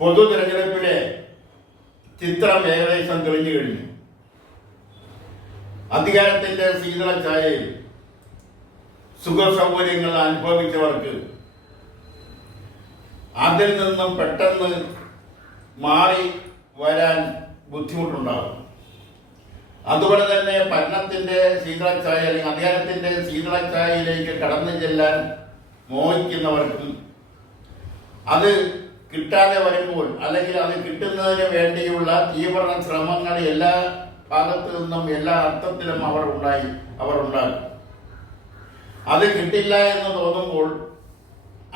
പൊതു തിരഞ്ഞെടുപ്പിലെ ചിത്രം ഏകദേശം തെളിഞ്ഞു കഴിഞ്ഞു. അധികാരത്തിന്റെ ശീതള ഛായയിൽ സുഖ സൗകര്യങ്ങൾ അനുഭവിച്ചവർക്ക് അതിൽ നിന്നും പെട്ടെന്ന് മാറി വരാൻ ബുദ്ധിമുട്ടുണ്ടാകും. അതുപോലെ തന്നെ ഭരണത്തിന്റെ ശീതളച്ചായ അല്ലെങ്കിൽ അധികാരത്തിന്റെ ശീതളച്ചായയിലേക്ക് കടന്നു ചെല്ലാൻ മോഹിക്കുന്നവർക്കും അത് കിട്ടാതെ വരുമ്പോൾ അല്ലെങ്കിൽ അത് കിട്ടുന്നതിന് വേണ്ടിയുള്ള തീവ്ര ശ്രമങ്ങൾ എല്ലാ ഭാഗത്തു നിന്നും എല്ലാ അർത്ഥത്തിലും അവർ ഉണ്ടാകും. അത് കിട്ടില്ല എന്ന് തോന്നുമ്പോൾ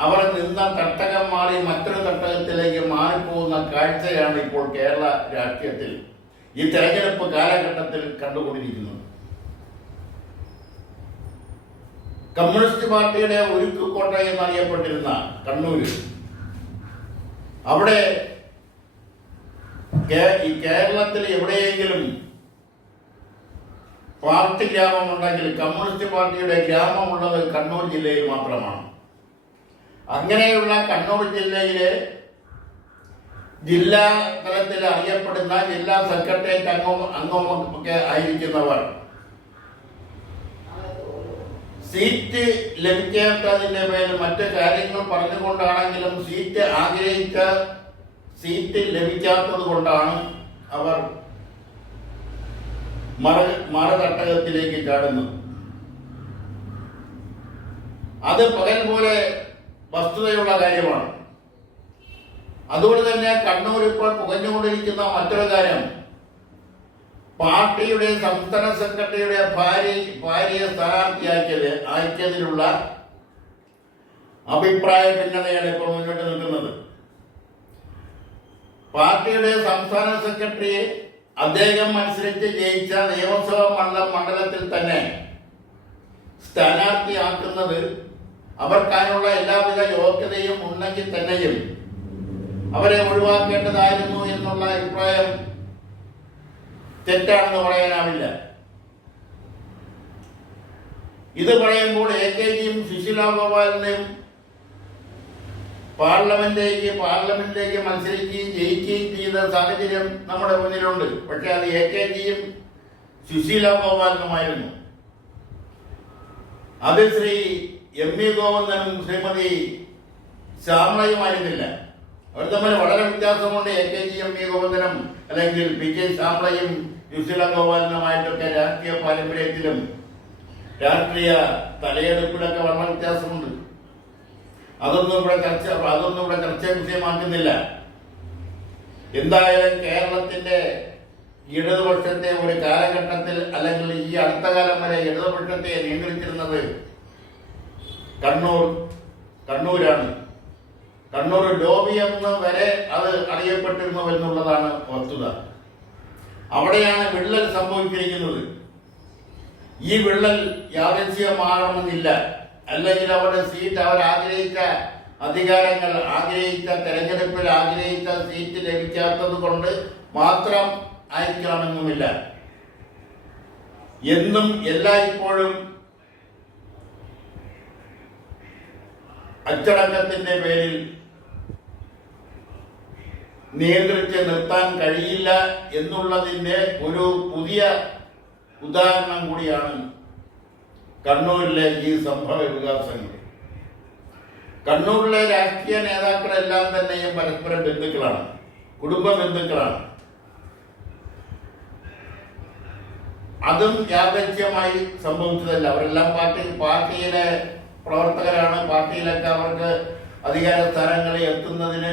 അവർ നിന്ന തട്ടകം മാറി മറ്റൊരു തട്ടകത്തിലേക്ക് മാറിപ്പോകുന്ന കാഴ്ചയാണ് ഇപ്പോൾ കേരള രാഷ്ട്രീയത്തിൽ ഈ തെരഞ്ഞെടുപ്പ് കാലഘട്ടത്തിൽ കണ്ടുകൊണ്ടിരിക്കുന്നത്. കമ്മ്യൂണിസ്റ്റ് പാർട്ടിയുടെ ഉരുക്കുകോട്ട എന്നറിയപ്പെട്ടിരുന്ന കണ്ണൂര്, അവിടെ ഈ കേരളത്തിൽ എവിടെയെങ്കിലും പാർട്ടി ഗ്രാമമുണ്ടെങ്കിൽ കമ്മ്യൂണിസ്റ്റ് പാർട്ടിയുടെ ഗ്രാമമുള്ളത് കണ്ണൂർ ജില്ലയിൽ മാത്രമാണ്. അങ്ങനെയുള്ള കണ്ണൂർ ജില്ലയിലെ ജില്ലാ തലത്തിൽ അറിയപ്പെടുന്ന ജില്ലാ സെക്രട്ടേറിയറ്റ് അംഗമൊക്കെ ആയിരിക്കുന്നവർ സീറ്റ് ലഭിക്കാത്തതിന്റെ പേരിൽ മറ്റു കാര്യങ്ങൾ പറഞ്ഞുകൊണ്ടാണെങ്കിലും സീറ്റ് ലഭിക്കാത്തത് കൊണ്ടാണ് അവർ മറുതട്ടകത്തിലേക്ക് ചാടുന്നത്. അത് പകൽ പോലെ വസ്തുതയുള്ള കാര്യമാണ്. അതുകൊണ്ട് തന്നെ കണ്ണൂർ ഇപ്പോൾ പുകഞ്ഞുകൊണ്ടിരിക്കുന്ന മറ്റൊരു കാര്യം, പാർട്ടിയുടെ സംസ്ഥാന സെക്രട്ടറിയുടെ ഭാര്യയെ സ്ഥാനാർത്ഥിയാക്കിയതിലുള്ള അഭിപ്രായ ഭിന്നതയാണ് ഇപ്പോൾ മുന്നോട്ട് നിൽക്കുന്നത്. പാർട്ടിയുടെ സംസ്ഥാന സെക്രട്ടറിയെ അദ്ദേഹം മത്സരിച്ച് ജയിച്ച നിയമസഭാ മണ്ഡലത്തിൽ തന്നെ സ്ഥാനാർത്ഥിയാക്കുന്നത് അവർക്കതിനുള്ള എല്ലാവിധ യോഗ്യതയും ഉണ്ടെങ്കിൽ തന്നെയും അവരെ ഒഴിവാക്കേണ്ടതായിരുന്നു എന്നുള്ള അഭിപ്രായം തെറ്റാണെന്ന് പറയാനാവില്ല. ഇത് പറയുമ്പോൾ AKGയും സുശീലാ ഗോപാലിനെയും പാർലമെന്റിലേക്ക് മത്സരിക്കുകയും ജയിക്കുകയും ചെയ്ത സാഹചര്യം നമ്മുടെ മുന്നിലുണ്ട്. പക്ഷെ അത് AKGയും സുശീലാ ഗോപാലിനുമായിരുന്നു. അത് ശ്രീ MV ഗോവിന്ദനും ശ്രീമതി ശ്യാമളയുമായിരുന്നില്ല. അവർ തമ്മിൽ വളരെ വ്യത്യാസമുണ്ട്. AKG MV ഗോവിന്ദനും അല്ലെങ്കിൽ PK ശ്യാമളയും സുശീലാ ഗോപാലനുമായിട്ടൊക്കെ രാഷ്ട്രീയ പാരമ്പര്യത്തിലും രാഷ്ട്രീയ തലയെടുപ്പിലൊക്കെ വളരെ വ്യത്യാസമുണ്ട്. അതൊന്നും ഇവിടെ ചർച്ച വിഷയമാക്കുന്നില്ല. എന്തായാലും കേരളത്തിന്റെ ഇടതുപക്ഷത്തെ ഒരു കാലഘട്ടത്തിൽ അല്ലെങ്കിൽ ഈ അടുത്ത കാലം വരെ ഇടതുപക്ഷത്തെ നിയന്ത്രിച്ചിരുന്നത് കണ്ണൂരാണ്. കണ്ണൂർ ലോബി എന്ന് വരെ അത് അറിയപ്പെട്ടിരുന്നു എന്നുള്ളതാണ് വസ്തുത. അവിടെയാണ് വിള്ളൽ സംഭവിച്ചിരിക്കുന്നത്. ഈ വിള്ളൽ യാദൃച്ഛികമാകണമെന്നില്ല. അല്ലെങ്കിൽ അവരുടെ സീറ്റ് അവർ ആഗ്രഹിച്ച അധികാരങ്ങൾ തെരഞ്ഞെടുപ്പിൽ ആഗ്രഹിച്ച സീറ്റ് ലഭിക്കാത്തത് കൊണ്ട് മാത്രം ആയിരിക്കണമെന്നുമില്ല. എന്നും എല്ലായ്പ്പോഴും അച്ചടക്കത്തിന്റെ പേരിൽ നിയന്ത്രിച്ച് നിർത്താൻ കഴിയില്ല എന്നുള്ളതിന്റെ ഒരു പുതിയ ഉദാഹരണം കൂടിയാണ് കണ്ണൂരിലെ ഈ സംഭവ വികാസങ്ങൾ. കണ്ണൂരിലെ രാഷ്ട്രീയ നേതാക്കളെല്ലാം തന്നെയും പരസ്പരം ബന്ധുക്കളാണ്, കുടുംബ ബന്ധുക്കളാണ്. അതും യാദൃച്ഛ്യമായി സംഭവിച്ചതല്ല. അവരെല്ലാം പാർട്ടിയിലെ പ്രവർത്തകരാണ്. പാർട്ടിയിലൊക്കെ അവർക്ക് അധികാര സ്ഥാനങ്ങളിൽ എത്തുന്നതിന്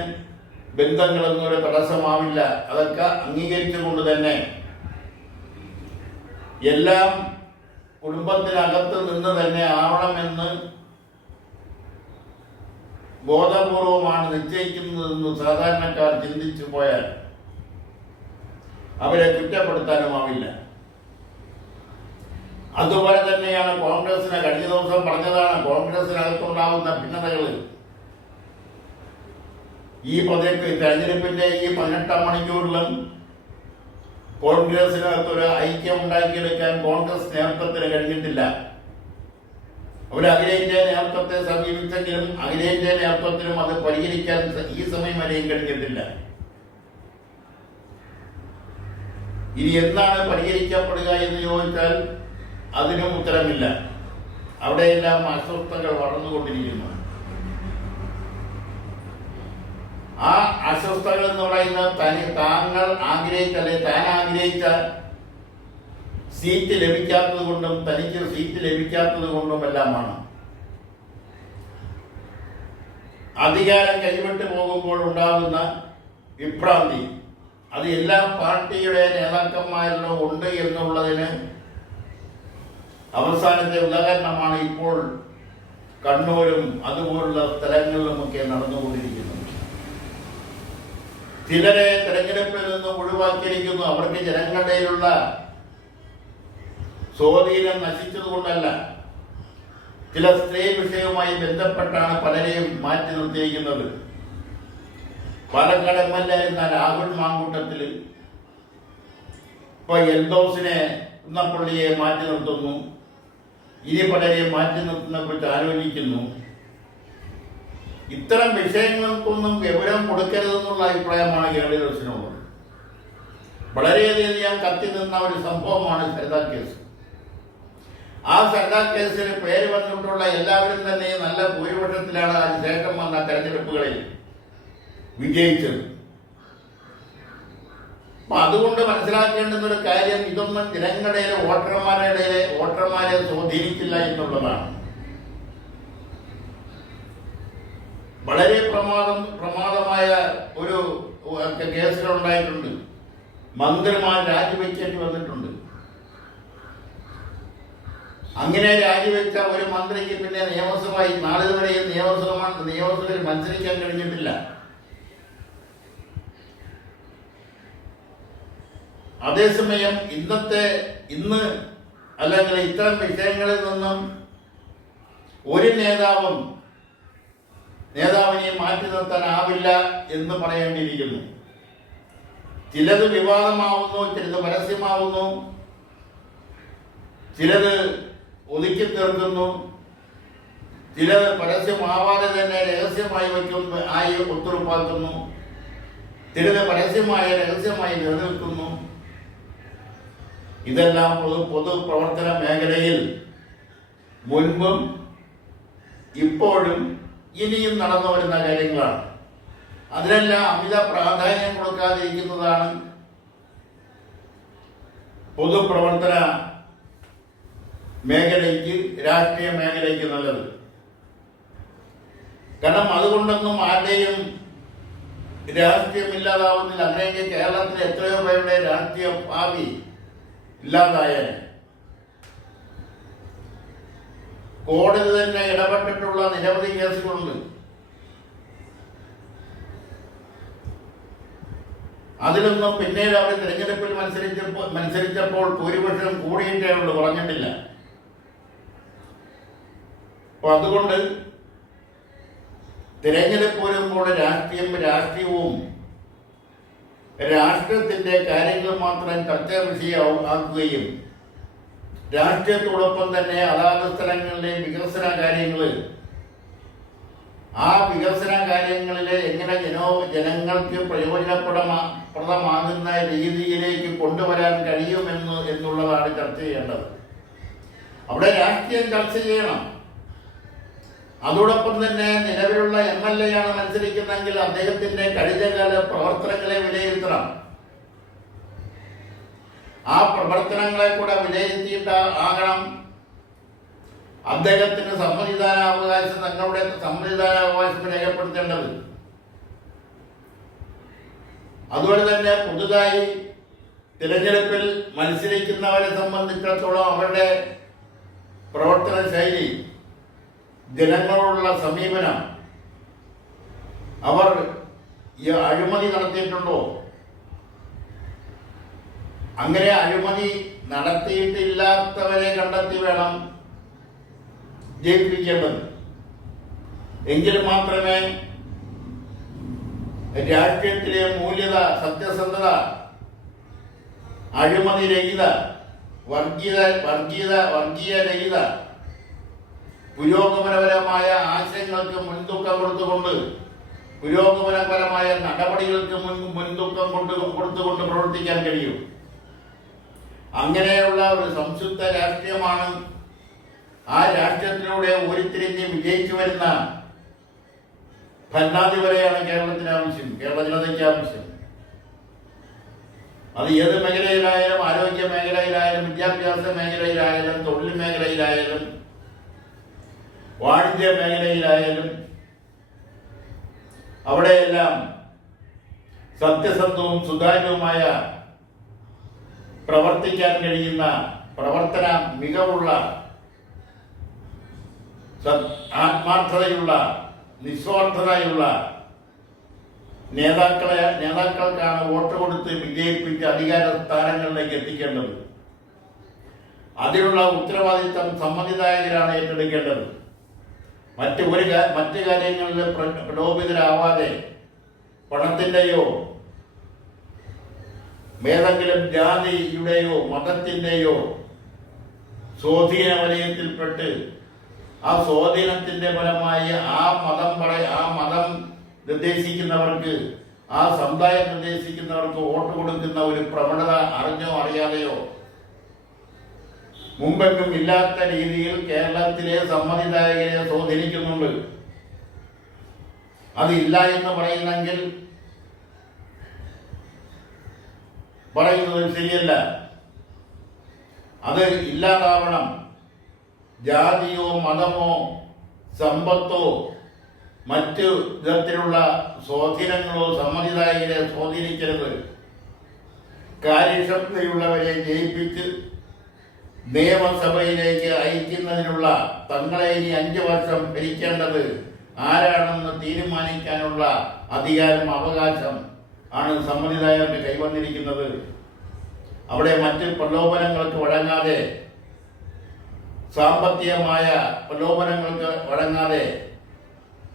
ബന്ധങ്ങളൊന്നും ഒരു തടസ്സമാവില്ല. അതൊക്കെ അംഗീകരിച്ചുകൊണ്ട് തന്നെ എല്ലാം കുടുംബത്തിനകത്ത് നിന്ന് തന്നെ ആവണമെന്ന് ബോധപൂർവമാണ് നിശ്ചയിക്കുന്നതെന്ന് സാധാരണക്കാർ ചിന്തിച്ചു പോയാൽ അവരെ കുറ്റപ്പെടുത്താനുമാവില്ല. അതുപോലെ തന്നെയാണ് കോൺഗ്രസിന് കഴിഞ്ഞ ദിവസം പറഞ്ഞതാണ്, കോൺഗ്രസിനകത്തുണ്ടാവുന്ന ഭിന്നതകൾ ഈ തെരഞ്ഞെടുപ്പിന്റെ ഈ 18 മണിക്കൂറിലും കോൺഗ്രസിനകത്തൊരു ഐക്യം ഉണ്ടാക്കിയെടുക്കാൻ കോൺഗ്രസ് നേതൃത്വത്തിന് കഴിഞ്ഞിട്ടില്ല. അവർ അഖിലേന്ത്യാ നേതൃത്വത്തെ സമീപിച്ചെങ്കിലും അഖിലേന്ത്യാ നേതൃത്വത്തിനും അത് പരിഹരിക്കാൻ ഈ സമയം വരെയും കഴിഞ്ഞിട്ടില്ല. ഇനി എന്നാണ് പരിഹരിക്കപ്പെടുക എന്ന് ചോദിച്ചാൽ അതിനും ഉത്തരമില്ല. അവിടെയെല്ലാം അസ്വസ്ഥതകൾ വളർന്നുകൊണ്ടിരിക്കുന്നു. ആ അസ്വസ്ഥതകൾ എന്ന് പറയുന്നത് താങ്കൾ താൻ ആഗ്രഹിച്ച സീറ്റ് ലഭിക്കാത്തത് കൊണ്ടും തനിക്ക് സീറ്റ് ലഭിക്കാത്തത് കൊണ്ടുമെല്ലാമാണ്. അധികാരം കൈവിട്ടു പോകുമ്പോൾ ഉണ്ടാകുന്ന വിഭ്രാന്തി അത് എല്ലാ പാർട്ടിയുടെ നേതാക്കന്മാരിലും ഉണ്ട് എന്നുള്ളതിന് അവസാനത്തെ ഉദാഹരണമാണ് ഇപ്പോൾ കണ്ണൂരും അതുപോലുള്ള സ്ഥലങ്ങളിലുമൊക്കെ നടന്നുകൊണ്ടിരിക്കുന്നത്. ചിലരെ തെരഞ്ഞെടുപ്പിൽ നിന്നും ഒഴിവാക്കിയിരിക്കുന്നു. അവർക്ക് ജനങ്ങളുടെയിലുള്ള സ്വാധീനം നശിച്ചതുകൊണ്ടല്ല, ചില സ്ത്രീ വിഷയവുമായി ബന്ധപ്പെട്ടാണ് പലരെയും മാറ്റി നിർത്തിയിരിക്കുന്നത്. പാലക്കാട് MLA ആയിരുന്ന രാഹുൽ മാങ്കൂട്ടത്തിൽ ഇപ്പൊ എൽദോസിനെ കുന്നപ്പള്ളിയെ മാറ്റി നിർത്തുന്നു. ഇനി പലരെയും മാറ്റി നിർത്തുന്നതിനെ കുറിച്ച് ആലോചിക്കുന്നു. ഇത്തരം വിഷയങ്ങൾക്കൊന്നും ഗൗരവം കൊടുക്കരുതെന്നുള്ള അഭിപ്രായമാണ് കേരളീയത്തിനുള്ളത്. വളരെയധികം ഞാൻ കത്തി നിന്ന ഒരു സംഭവമാണ് സരിത കേസ്. ആ സരിത കേസിന് പേര് വന്നിട്ടുള്ള എല്ലാവരും തന്നെ നല്ല ഭൂരിപക്ഷത്തിലാണ് അതിനുശേഷം വന്ന തെരഞ്ഞെടുപ്പുകളിൽ വിജയിച്ചത്. അപ്പൊ അതുകൊണ്ട് മനസ്സിലാക്കേണ്ടുന്ന ഒരു കാര്യം, ഇതൊന്നും ജനങ്ങളുടെ വോട്ടർമാരെ സ്വാധീനിക്കില്ല എന്നുള്ളതാണ്. വളരെ പ്രമാദമായ ഒരു കേസുകളുണ്ടായിട്ടുണ്ട്. മന്ത്രിമാർ രാജിവെക്കേണ്ടി വന്നിട്ടുണ്ട്. അങ്ങനെ രാജിവെച്ച ഒരു മന്ത്രിക്ക് പിന്നെ നാളിതുവരെയും നിയമസഭയിൽ മത്സരിക്കാൻ കഴിഞ്ഞിട്ടില്ല. അതേസമയം ഇന്ന് അല്ലെങ്കിൽ ഇത്തരം വിഷയങ്ങളിൽ നിന്നും ഒരു നേതാവിനെ മാറ്റി നിർത്താനാവില്ല എന്ന് പറയേണ്ടിയിരിക്കുന്നു. ചിലത് വിവാദമാവുന്നു, ചിലത് പരസ്യമാവുന്നു, ചിലത് ഒതുക്കി തീർക്കുന്നു, ചിലത് പരസ്യമാവാതെ തന്നെ രഹസ്യമായി ഒത്തുറപ്പാക്കുന്നു, ചിലത് രഹസ്യമായി നിലനിൽക്കുന്നു. ഇതെല്ലാം പൊതുപ്രവർത്തന മേഖലയിൽ മുൻപും ഇപ്പോഴും ഇനിയും നടന്നു വരുന്ന കാര്യങ്ങളാണ്. അതിനെല്ലാം അമിത പ്രാധാന്യം കൊടുക്കാതിരിക്കുന്നതാണ് പൊതുപ്രവർത്തന മേഖലയ്ക്ക്, രാഷ്ട്രീയ മേഖലയ്ക്ക് നല്ലത്. കാരണം അതുകൊണ്ടൊന്നും ആരുടെയും രാഷ്ട്രീയം ഇല്ലാതാവുന്നില്ല. അങ്ങനെയെങ്കിൽ കേരളത്തിലെ എത്രയോ പേരുടെ രാഷ്ട്രീയ ഭാവി ഇല്ലാതായാൽ. കോടതി തന്നെ ഇടപെട്ടിട്ടുള്ള നിരവധി കേസുകളുണ്ട്. അതിലൊന്നും പിന്നീട് അവർ തിരഞ്ഞെടുപ്പിൽ മത്സരിച്ചപ്പോൾ ഭൂരിപക്ഷം കൂടിയിട്ടേ ഉള്ളൂ, പറഞ്ഞിട്ടില്ല. അപ്പൊ അതുകൊണ്ട് തിരഞ്ഞെടുപ്പ് വരുമ്പോൾ രാഷ്ട്രീയവും രാഷ്ട്രത്തിന്റെ കാര്യങ്ങൾ മാത്രം ചർച്ചാ വിഷയമാക്കുകയും രാഷ്ട്രീയത്തോടൊപ്പം തന്നെ അതാത് സ്ഥലങ്ങളിലെ വികസന കാര്യങ്ങളിലെ എങ്ങനെ ജനങ്ങൾക്ക് പ്രയോജനപ്രദമാകുന്ന രീതിയിലേക്ക് കൊണ്ടുവരാൻ എന്നുള്ളതാണ് ചർച്ച ചെയ്യേണ്ടത്. അവിടെ രാഷ്ട്രീയം ചർച്ച ചെയ്യണം. അതോടൊപ്പം തന്നെ നിലവിലുള്ള MLA ആണ് മത്സരിക്കുന്നതെങ്കിൽ അദ്ദേഹത്തിന്റെ കഴിഞ്ഞകാല പ്രവർത്തനങ്ങളെ വിലയിരുത്തണം. ആ പ്രവർത്തനങ്ങളെ കൂടെ വിലയിരുത്തിയിട്ടാകണം അദ്ദേഹത്തിന് തങ്ങളുടെ സമ്മതിദാനാവകാശം രേഖപ്പെടുത്തേണ്ടത്. അതുപോലെ തന്നെ പുതുതായി തിരഞ്ഞെടുപ്പിൽ മത്സരിക്കുന്നവരെ സംബന്ധിച്ചിടത്തോളം അവരുടെ പ്രവർത്തന ശൈലി, ജനങ്ങളോടുള്ള സമീപനം, അവർ ഈ അഴിമതി നടത്തിയിട്ടുണ്ടോ, അങ്ങനെ അഴിമതി നടത്തിയിട്ടില്ലാത്തവരെ കണ്ടെത്തി വേണം ജയിപ്പിക്കേണ്ടത്. എങ്കിൽ മാത്രമേ രാഷ്ട്രീയത്തിലെ മൂല്യത, സത്യസന്ധത, അഴിമതി രഹിത, വർഗീയ രഹിത, പുരോഗമനപരമായ ആശയങ്ങൾക്ക് മുൻതൂക്കം കൊടുത്തുകൊണ്ട്, പുരോഗമനപരമായ നടപടികൾക്ക് മുൻതൂക്കം കൊടുത്തുകൊണ്ട് പ്രവർത്തിക്കാൻ കഴിയും. അങ്ങനെയുള്ള ഒരു സംശുദ്ധ രാഷ്ട്രീയമാണ് ആ രാഷ്ട്രീയത്തിലൂടെ ഉരുത്തിരിഞ്ഞ് വിജയിച്ചു വരുന്ന ഭരണാധിപരെയാണ് കേരളത്തിന് ആവശ്യം, കേരള ജനതയ്ക്ക് ആവശ്യം. അത് ഏത് മേഖലയിലായാലും, ആരോഗ്യ മേഖലയിലായാലും, വിദ്യാഭ്യാസ മേഖലയിലായാലും, തൊഴിൽ മേഖലയിലായാലും, വാണിജ്യ മേഖലയിലായാലും, അവിടെയെല്ലാം സത്യസന്ധവും സുതാര്യവുമായ പ്രവർത്തിക്കാൻ കഴിയുന്ന, പ്രവർത്തന മികവുള്ള, ആത്മാർത്ഥതയുള്ള, നിസ്വാർത്ഥതയുള്ള നേതാക്കൾക്കാണ് വോട്ട് കൊടുത്ത് വിജയിപ്പിച്ച് അധികാര സ്ഥാനങ്ങളിലേക്ക് എത്തിക്കേണ്ടത്. അതിനുള്ള ഉത്തരവാദിത്തം സമ്മതിദായകരാണ് ഏറ്റെടുക്കേണ്ടത്. മറ്റ് കാര്യങ്ങളിൽ പ്രലോഭിതരാവാതെ പണത്തിൻ്റെയോ ഏതെങ്കിലും ജാതിയുടെയോ മതത്തിൻ്റെയോ സ്വാധീന വലയത്തിൽപ്പെട്ട് ആ സ്വാധീനത്തിന്റെ ഫലമായി ആ മതം നിർദ്ദേശിക്കുന്നവർക്ക്, ആ സമുദായം നിർദ്ദേശിക്കുന്നവർക്ക് വോട്ട് കൊടുക്കുന്ന ഒരു പ്രവണത അറിഞ്ഞോ അറിയാതെയോ മുമ്പെങ്ങും ഇല്ലാത്ത രീതിയിൽ കേരളത്തിലെ സമ്മതിദായകരെ സ്വാധീനിക്കുന്നുണ്ട്. അതില്ല എന്ന് പറയുന്നെങ്കിൽ പറയുന്നത് ശരിയല്ല. അത് ഇല്ലാതാവണം. ജാതിയോ മതമോ സമ്പത്തോ മറ്റു വിധത്തിലുള്ള സ്വാധീനങ്ങളോ സമ്മതിദായകരെ സ്വാധീനിക്കരുത്. കാര്യക്ഷമതയുള്ളവരെ ജയിപ്പിച്ച് നിയമസഭയിലേക്ക് അയക്കുന്നതിനുള്ള, തങ്ങളെ ഇനി 5 വർഷം ഭരിക്കേണ്ടത് ആരാണെന്ന് തീരുമാനിക്കാനുള്ള അധികാരം, അവകാശം ആണ് സമ്മതിദായകർക്ക് കൈവന്നിരിക്കുന്നത്. അവിടെ മറ്റ് പ്രലോഭനങ്ങൾക്ക് വഴങ്ങാതെ, സാമ്പത്തികമായ പ്രലോഭനങ്ങൾക്ക് വഴങ്ങാതെ,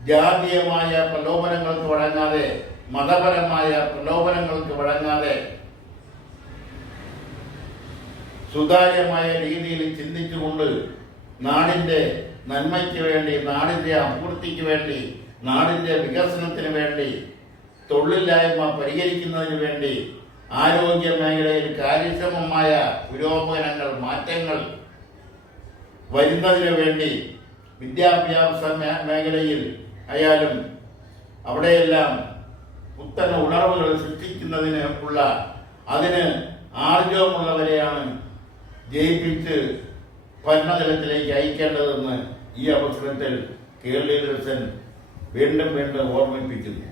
ജാതീയമായ പ്രലോഭനങ്ങൾക്ക് വഴങ്ങാതെ, മതപരമായ പ്രലോഭനങ്ങൾക്ക് വഴങ്ങാതെ സുതാര്യമായ രീതിയിൽ ചിന്തിച്ചുകൊണ്ട് നാടിൻ്റെ നന്മയ്ക്ക് വേണ്ടി, നാടിൻ്റെ അഭിവൃദ്ധിക്ക് വേണ്ടി, നാടിൻ്റെ വികസനത്തിന് വേണ്ടി, തൊഴിലില്ലായ്മ പരിഹരിക്കുന്നതിന് വേണ്ടി, ആരോഗ്യ മേഖലയിൽ കാര്യക്ഷമമായ പുരോഗമനങ്ങൾ, മാറ്റങ്ങൾ വരുന്നതിന് വേണ്ടി, വിദ്യാഭ്യാസ മേഖലയിൽ ആയാലും അവിടെയെല്ലാം പുത്തൻ ഉണർവുകൾ സൃഷ്ടിക്കുന്നതിന് അതിന് ആർജവമുള്ളവരെയാണ് ജയിപ്പിച്ച് ഭരണതലത്തിലേക്ക് അയക്കേണ്ടതെന്ന് ഈ അവസരത്തിൽ കേരളീയ ദർശൻ വീണ്ടും ഓർമ്മിപ്പിക്കുന്നു.